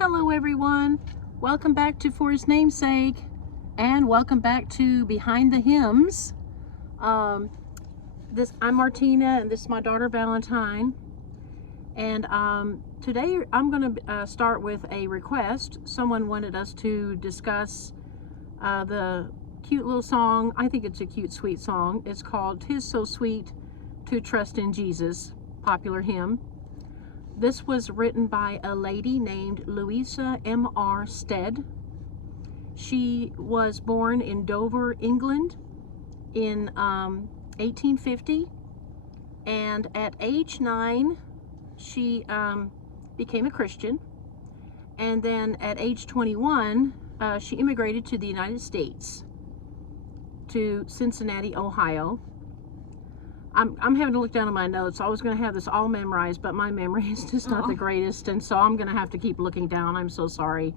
Hello everyone, welcome back to For His Namesake, and welcome back to Behind the Hymns. I'm Martina, and this is my daughter Valentine, and today I'm going to start with a request. Someone wanted us to discuss the cute little song. I think it's a cute, sweet song. It's called "'Tis So Sweet to Trust in Jesus," popular hymn. This was written by a lady named Louisa M.R. Stead. She was born in Dover, England in 1850, and at age 9 she became a Christian, and then at age 21 she immigrated to the United States, to Cincinnati, Ohio. I'm having to look down at my notes. I was going to have this all memorized, but my memory is just not the greatest, and so I'm going to have to keep looking down. I'm so sorry.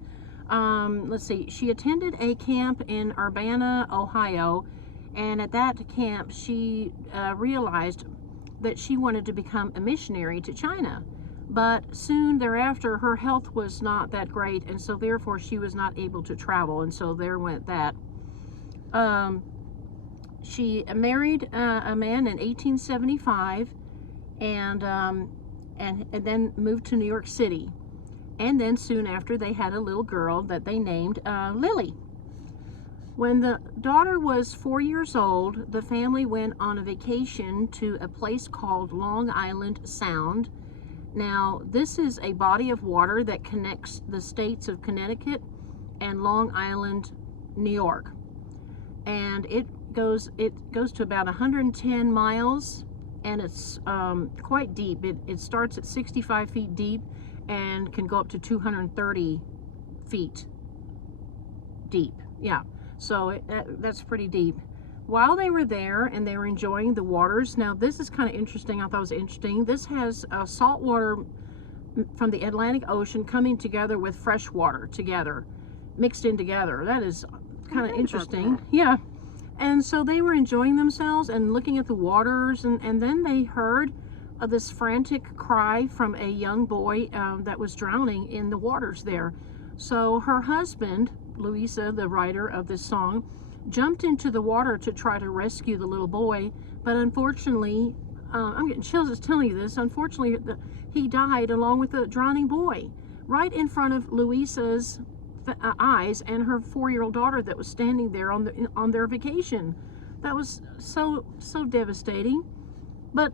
Let's see. She attended a camp in Urbana, Ohio, and at that camp she realized that she wanted to become a missionary to China. But soon thereafter, her health was not that great, and so therefore she was not able to travel, and so there went that. She married a man in 1875, and then moved to New York City. And then soon after, they had a little girl that they named Lily. When the daughter was 4 years old, the family went on a vacation to a place called Long Island Sound. Now, this is a body of water that connects the states of Connecticut and Long Island, New York. And it goes to about 110 miles, and it's quite deep. It starts at 65 feet deep and can go up to 230 feet deep. Yeah, so that's pretty deep. While they were there and they were enjoying the waters, now this is kind of interesting. I thought it was interesting. This has salt water from the Atlantic Ocean coming together with fresh water together, mixed in together. That is kind of interesting. Yeah. And so they were enjoying themselves and looking at the waters, and then they heard this frantic cry from a young boy that was drowning in the waters there. So her husband, Louisa, the writer of this song, jumped into the water to try to rescue the little boy, but unfortunately, I'm getting chills just telling you this, unfortunately he died along with the drowning boy right in front of Louisa's eyes and her 4-year-old daughter that was standing there on their vacation. That was so devastating. But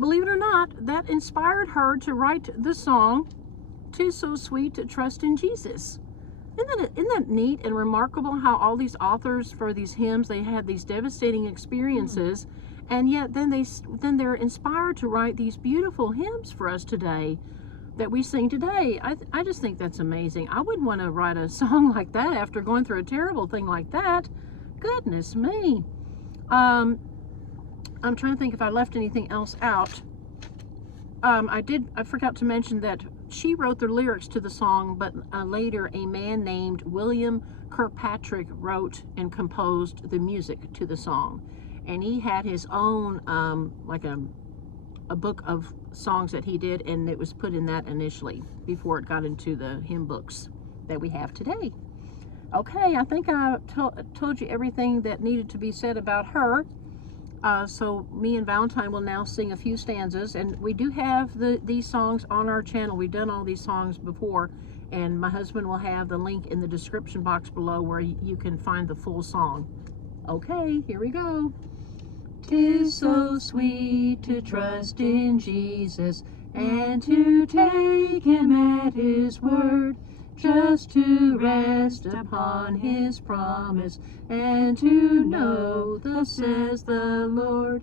believe it or not, that inspired her to write the song "'Tis So Sweet to Trust in Jesus." Isn't that neat and remarkable how all these authors for these hymns, they had these devastating experiences, and yet then they're inspired to write these beautiful hymns for us today that we sing today. I just think that's amazing. I wouldn't want to write a song like that after going through a terrible thing like that. Goodness me. I'm trying to think if I left anything else out. I forgot to mention that she wrote the lyrics to the song, but later a man named William Kirkpatrick wrote and composed the music to the song. And he had his own, like a book of songs that he did, and it was put in that initially before it got into the hymn books that we have today. Okay, I think I told you everything that needed to be said about her. So me and Valentine will now sing a few stanzas, and we do have these songs on our channel. We've done all these songs before, and my husband will have the link in the description box below where you can find the full song. Okay, here we go. "'Tis so sweet to trust in Jesus, and to take him at his word, just to rest upon his promise, and to know thus says the Lord.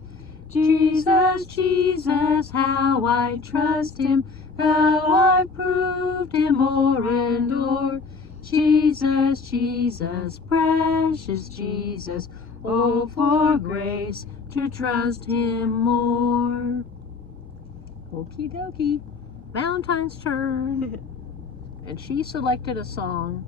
Jesus, Jesus, how I trust him, how I've proved him o'er and o'er. Jesus, Jesus, precious Jesus, oh, for grace to trust him more." Okie dokie. Valentine's turn. And she selected a song,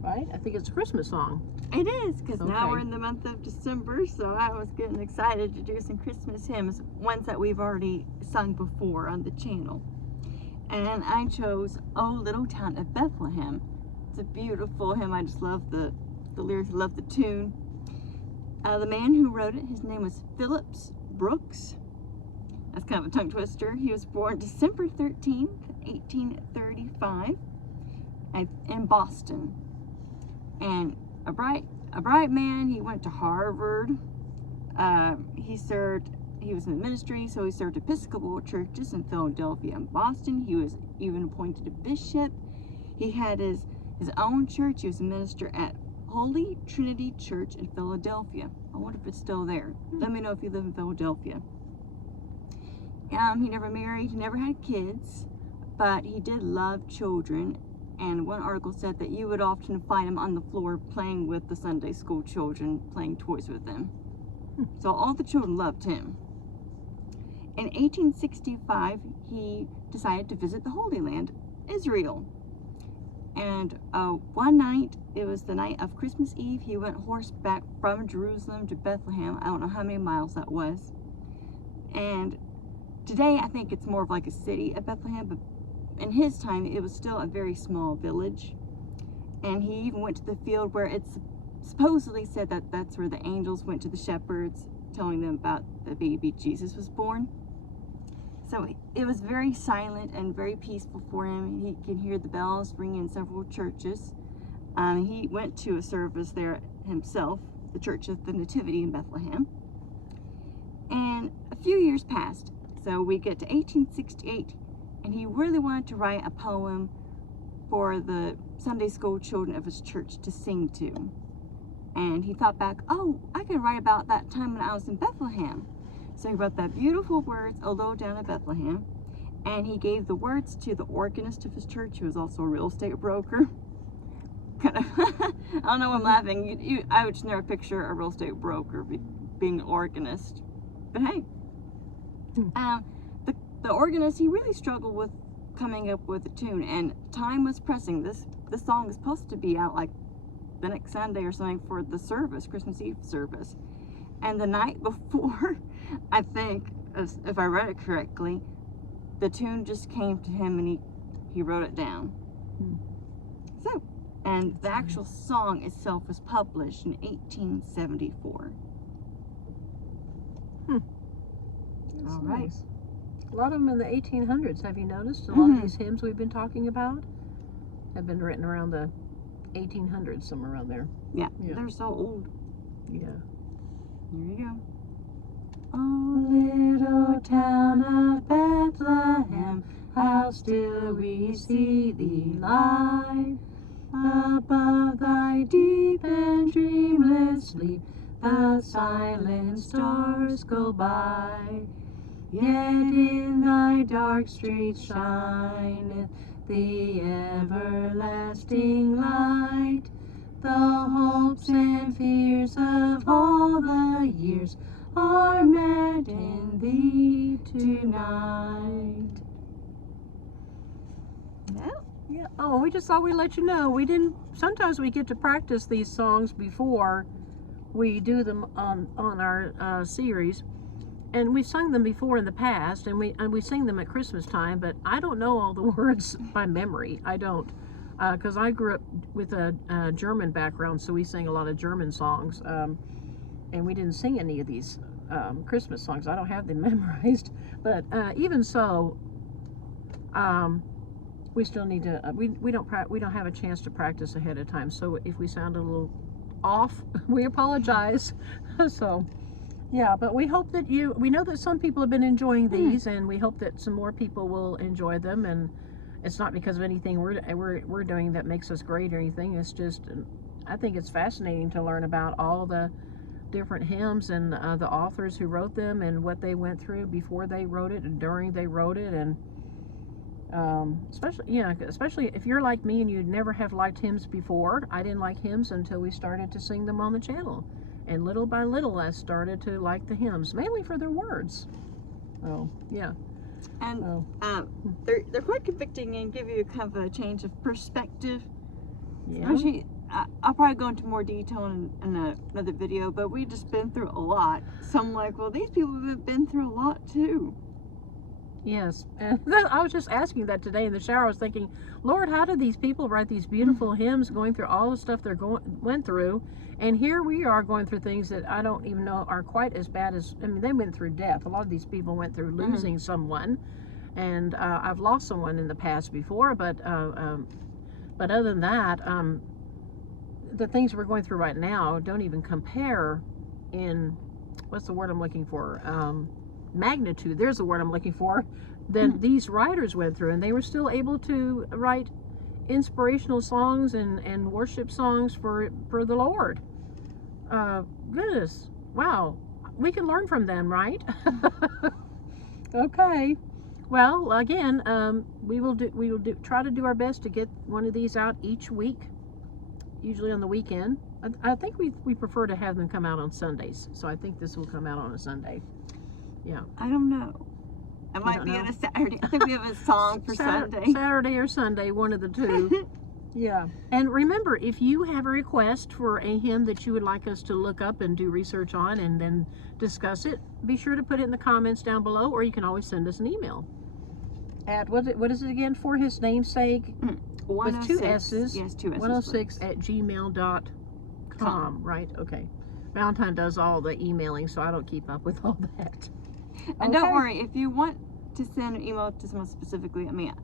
right? I think it's a Christmas song. It is, because now we're in the month of December, so I was getting excited to do some Christmas hymns, ones that we've already sung before on the channel. And I chose "Oh Little Town of Bethlehem." It's a beautiful hymn. I just love the lyrics, I love the tune. The man who wrote it, his name was Phillips Brooks. That's kind of a tongue twister. He was born December 13th, 1835 in Boston. And a bright man. He went to Harvard. He was in the ministry, so he served Episcopal churches in Philadelphia and Boston. He was even appointed a bishop. He had his own church. He was a minister at Holy Trinity Church in Philadelphia. I wonder if it's still there. Let me know if you live in Philadelphia. He never married, he never had kids, but he did love children. And one article said that you would often find him on the floor playing with the Sunday school children, playing toys with them. So all the children loved him. In 1865, he decided to visit the Holy Land, Israel. And one night, it was the night of Christmas Eve, he went horseback from Jerusalem to Bethlehem. I don't know how many miles that was. And today, I think it's more of like a city at Bethlehem, but in his time, it was still a very small village. And he even went to the field where it's supposedly said that that's where the angels went to the shepherds, telling them about the baby Jesus was born. So it was very silent and very peaceful for him. He could hear the bells ring in several churches. He went to a service there himself, the Church of the Nativity in Bethlehem. And a few years passed. So we get to 1868, and he really wanted to write a poem for the Sunday school children of his church to sing to. And he thought back, oh, I could write about that time when I was in Bethlehem. So he wrote that beautiful words, "O Little Town of Bethlehem," and he gave the words to the organist of his church, who was also a real estate broker. Kind of, I don't know why I'm laughing. I would just never picture a real estate broker being an organist. But hey, the organist, he really struggled with coming up with a tune, and time was pressing. This song is supposed to be out like the next Sunday or something for the service, Christmas Eve service. And the night before, I think, if I read it correctly, the tune just came to him and he wrote it down. So, and the actual song itself was published in 1874. All right. nice. A lot of them in the 1800s, have you noticed? A lot of these hymns we've been talking about have been written around the 1800s, somewhere around there. Yeah, they're so old. Yeah. Here you go. Oh, little town of Bethlehem, how still we see thee lie. Above thy deep and dreamless sleep, the silent stars go by. Yet in thy dark streets shineth the everlasting light. The hopes and fears of all the years are met in thee tonight. Yeah. Oh, we just thought we'd let you know. Sometimes we get to practice these songs before we do them on our series. And we've sung them before in the past, and we sing them at Christmas time, but I don't know all the words by memory. I don't. Because I grew up with a German background, so we sang a lot of German songs, and we didn't sing any of these Christmas songs. I don't have them memorized, but even so, we still need to. We don't have a chance to practice ahead of time. So if we sound a little off, we apologize. So, yeah, but we hope that we know that some people have been enjoying these, and we hope that some more people will enjoy them. And it's not because of anything we're doing that makes us great or anything. It's just, I think it's fascinating to learn about all the different hymns and the authors who wrote them and what they went through before they wrote it and during they wrote it. And especially if you're like me and you'd never have liked hymns before. I didn't like hymns until we started to sing them on the channel. And little by little, I started to like the hymns, mainly for their words. Oh, yeah. And they're quite convicting and give you kind of a change of perspective. Yeah. Especially, I'll probably go into more detail in another video, but we've just been through a lot. So I'm like, well, these people have been through a lot too. Yes. And I was just asking that today in the shower. I was thinking, Lord, how do these people write these beautiful hymns going through all the stuff went through? And here we are going through things that I don't even know are quite as bad as, I mean, they went through death. A lot of these people went through losing someone. And I've lost someone in the past before, but other than that, the things we're going through right now don't even compare in, what's the word I'm looking for? Magnitude, there's the word I'm looking for, that these writers went through, and they were still able to write inspirational songs and worship songs for the Lord. Goodness, wow, we can learn from them, right? Okay, well, again, we will try to do our best to get one of these out each week, usually on the weekend. I think we prefer to have them come out on Sundays, so I think this will come out on a Sunday. Yeah. I don't know. It might be on a Saturday. I think we have a song for Sunday. Saturday or Sunday, one of the two. Yeah. And remember, if you have a request for a hymn that you would like us to look up and do research on and then discuss it, be sure to put it in the comments down below, or you can always send us an email. At, what is it again? For His name's sake? With 2 S's. Yes, 2 S's. 106@gmail.com. Right? Okay. Valentine does all the emailing, so I don't keep up with all that. And don't worry, if you want to send an email to someone specifically, I mean,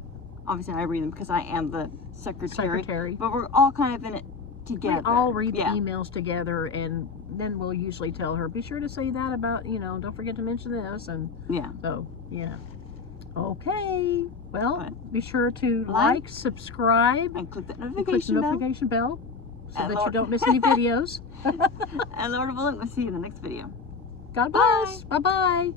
obviously I read them because I am the secretary. But we're all kind of in it together. We all read the emails together, and then we'll usually tell her, be sure to say that about, don't forget to mention this. And so, yeah. Okay. Well, be sure to like, subscribe, and click the notification bell so that you don't miss any videos. And Lord willing, we'll see you in the next video. God bless. Bye-bye.